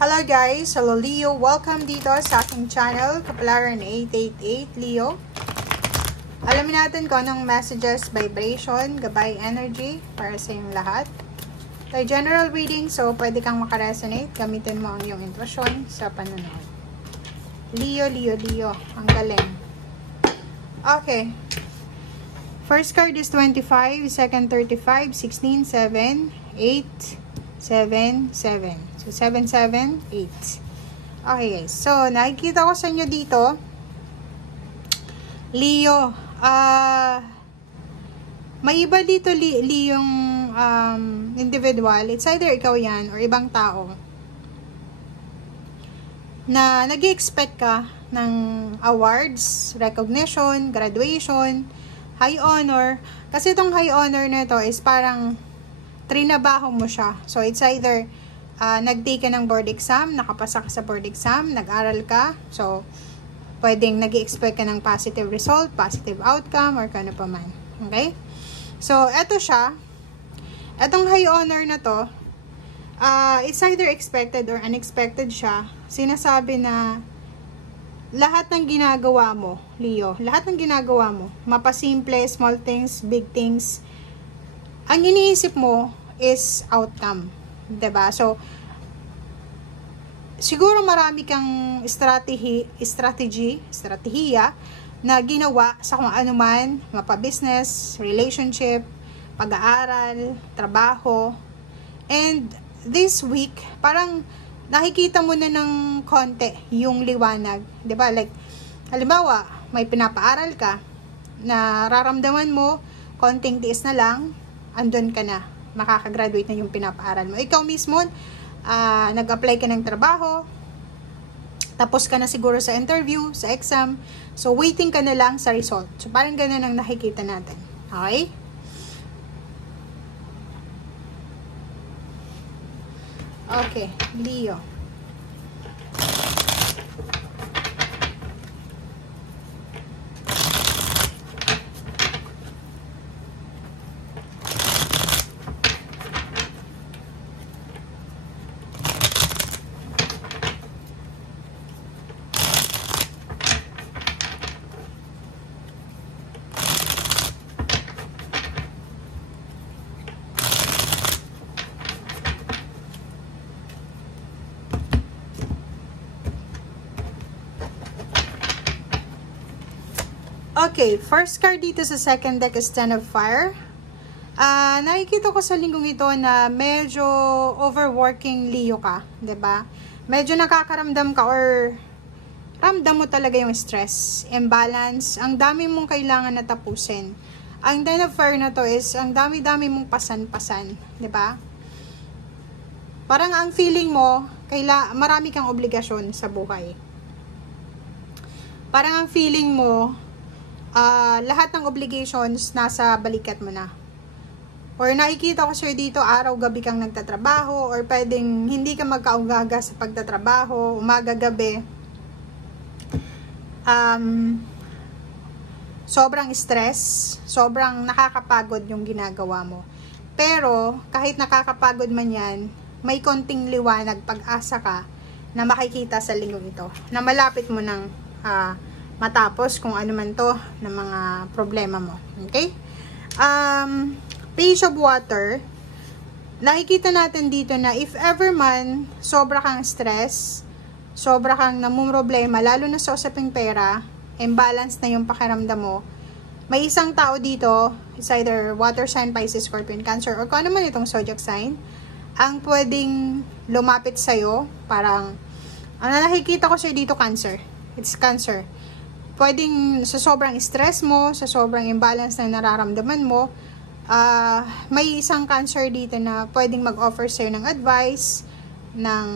Hello guys! Hello Leo! Welcome dito sa aking channel, Kapalaran 888 Leo. Alamin natin kung anong messages, vibration, gabay energy para sa inyong lahat. Ito general reading, so pwede kang makaresonate. Gamitin mo ang iyong intuition sa panonood. Leo, Leo, Leo. Ang galing. Okay. First card is 25, second 35, 16, 7, 8, 7, 7. So, 7, 7, 8. Okay, guys. So, nakikita ko sa inyo dito, Leo, may iba dito, Leo, yung individual. It's either ikaw yan or ibang tao na nag-expect ka ng awards, recognition, graduation, high honor. Kasi itong high honor na ito is parang trinabaho mo siya. So, it's either nag-take ka ng board exam, nakapasa ka sa board exam, nag-aral ka. So, pwedeng nag-expect ka ng positive result, positive outcome, or kano pa man. Okay? So, eto siya. Etong high honor na to, it's either expected or unexpected siya. Sinasabi na lahat ng ginagawa mo, Leo, lahat ng ginagawa mo, mapasimple, small things, big things, ang iniisip mo is outcome. 'Di ba? So, siguro marami kang strategiya na ginawa sa kung ano man, mapa-business, relationship, pag-aaral, trabaho. And this week, parang nakikita mo na ng konti yung liwanag. 'Di ba? Like, halimbawa, may pinapaaral ka, nararamdaman mo, konting tiis na lang, andun ka na. Makakagraduate na yung pinapaaral mo. Ikaw mismo, nag-apply ka ng trabaho, tapos ka na siguro sa interview, sa exam, so waiting ka na lang sa result. So parang ganun ang nakikita natin. Okay? Okay, Leo. Okay, first card dito sa second deck is Ten of Fire. Nakikita ko sa linggong ito na medyo overworking Leo ka, 'di ba? Medyo nakakaramdam ka or ramdam mo talaga yung stress, imbalance, ang dami mong kailangan na tapusin. Ang Ten of Fire na to is ang dami-dami mong pasan-pasan, 'di ba? Parang ang feeling mo, marami kang obligasyon sa buhay. Parang ang feeling mo, lahat ng obligations nasa balikat mo na. Or nakikita ko sir dito, araw-gabi kang nagtatrabaho, or pwedeng hindi ka magkaugaga sa pagtatrabaho, umaga-gabi. Sobrang stress, sobrang nakakapagod yung ginagawa mo. Pero, kahit nakakapagod man yan, may konting liwanag, pag-asa ka na makikita sa linggong ito, na malapit mo ng matapos kung ano man to na mga problema mo. Okay? Page of Water, nakikita natin dito na if ever man sobra kang stress, sobra kang namumroblema, lalo na sa usaping pera, imbalance na yung pakiramdam mo, may isang tao dito, it's either water sign, Pisces, Scorpion, Cancer, or kung ano man itong zodiac sign, ang pwedeng lumapit sa'yo, parang, nakikita ko sa'yo dito, Cancer. It's Cancer. Pwedeng sa sobrang stress mo, sa sobrang imbalance na nararamdaman mo, may isang Cancer dito na pwedeng mag-offer sa'yo ng advice, ng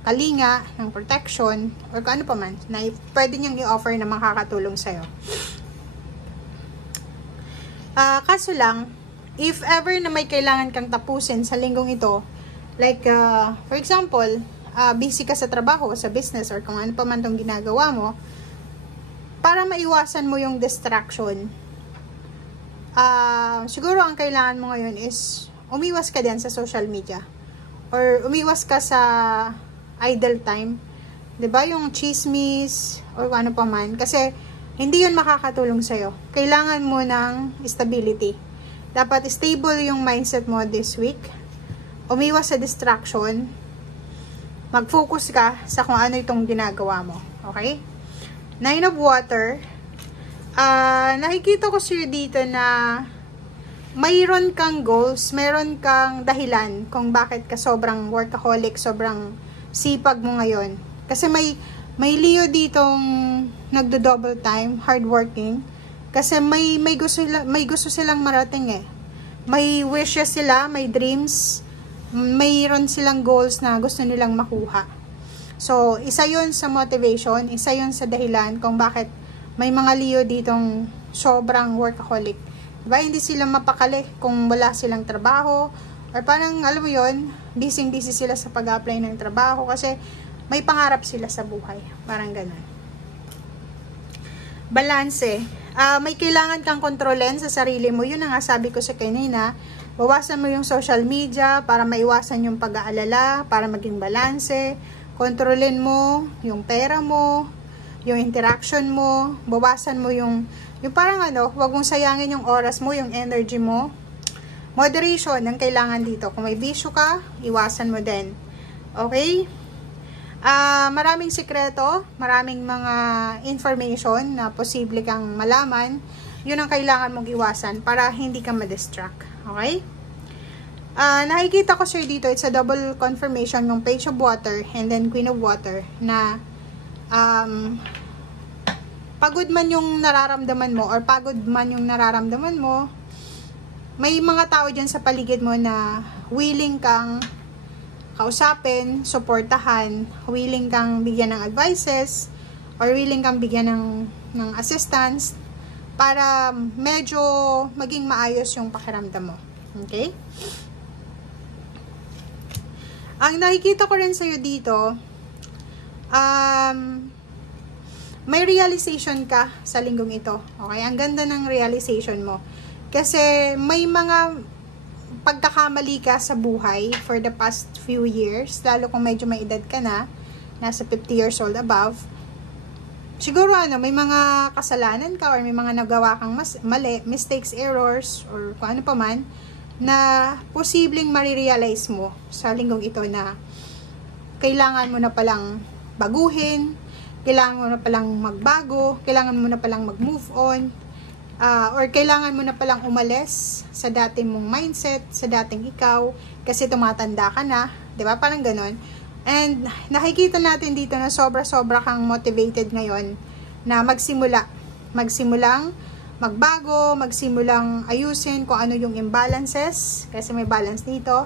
kalinga, ng protection, or kung ano pa man, na pwede niyang i-offer na makakatulong sa'yo. Kaso lang, if ever na may kailangan kang tapusin sa linggong ito, like, for example, busy ka sa trabaho, sa business, or kung ano pa man itong ginagawa mo, para maiwasan mo yung distraction, siguro ang kailangan mo ngayon is umiwas ka din sa social media. Or umiwas ka sa idle time. 'Di ba? Yung chismis or ano pa man. Kasi hindi yun makakatulong sa'yo. Kailangan mo ng stability. Dapat stable yung mindset mo this week. Umiwas sa distraction. Mag-focus ka sa kung ano itong ginagawa mo. Okay? 9 of Water. Nakikita ko sa'yo dito na mayroon kang goals, mayroon kang dahilan kung bakit ka sobrang workaholic, sobrang sipag mo ngayon. Kasi may Leo ditong nagdo-double time, hardworking. Kasi may gusto silang marating eh. May wishes sila, may dreams, mayroon silang goals na gusto nilang makuha. So, isa yun sa motivation, isa yun sa dahilan kung bakit may mga Leo ditong sobrang workaholic. Diba? Hindi sila mapakali kung wala silang trabaho, or parang, alam mo yun, busy-busy sila sa pag-apply ng trabaho kasi may pangarap sila sa buhay. Parang ganun. Balanse. May kailangan kang kontrolin sa sarili mo. Yun ang nga sabi ko sa kanina. Bawasan mo yung social media para maiwasan yung pag-aalala, para maging balanse. Kontrolin mo yung pera mo, yung interaction mo. Bawasan mo yung parang huwag mong sayangin yung oras mo, yung energy mo. Moderation ang kailangan dito. Kung may bisyo ka, iwasan mo din. Okay? Maraming sikreto, maraming mga information na posible kang malaman. Yun ang kailangan mong iwasan para hindi ka ma-distract. Okay? Nakikita ko sir dito, it's a double confirmation ng Page of Water and then Queen of Water na pagod man yung nararamdaman mo or pagod man yung nararamdaman mo, may mga tao dyan sa paligid mo na willing kang kausapin, suportahan, willing kang bigyan ng advices, or willing kang bigyan ng assistance para medyo maging maayos yung pakiramdam mo. Okay? Ang nakikita ko rin sa'yo dito, may realization ka sa linggong ito. Okay? Ang ganda ng realization mo. Kasi may mga pagkakamali ka sa buhay for the past few years, lalo kung medyo may edad ka na, nasa 50 years old above, siguro may mga kasalanan ka or may mga nagawa kang mali, mistakes, errors, or kung ano pa man, na posibleng marirealize mo sa linggong ito na kailangan mo na palang baguhin, kailangan mo na palang magbago, kailangan mo na palang mag-move on, or kailangan mo na palang umalis sa dating mong mindset, sa dating ikaw, kasi tumatanda ka na, 'di ba? Parang ganoon. And nakikita natin dito na sobra-sobra kang motivated ngayon na magsimulang magbago, magsimulang ayusin kung ano yung imbalances, kasi may balance dito.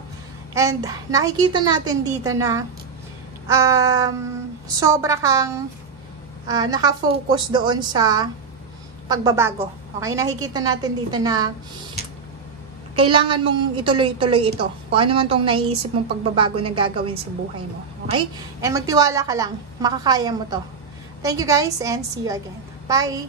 And nakikita natin dito na sobra kang nakafocus doon sa pagbabago. Okay? Nakikita natin dito na kailangan mong ituloy-tuloy ito. Kung ano man tong naiisip mong pagbabago na gagawin sa buhay mo. Okay? And magtiwala ka lang. Makakaya mo to. Thank you guys and see you again. Bye!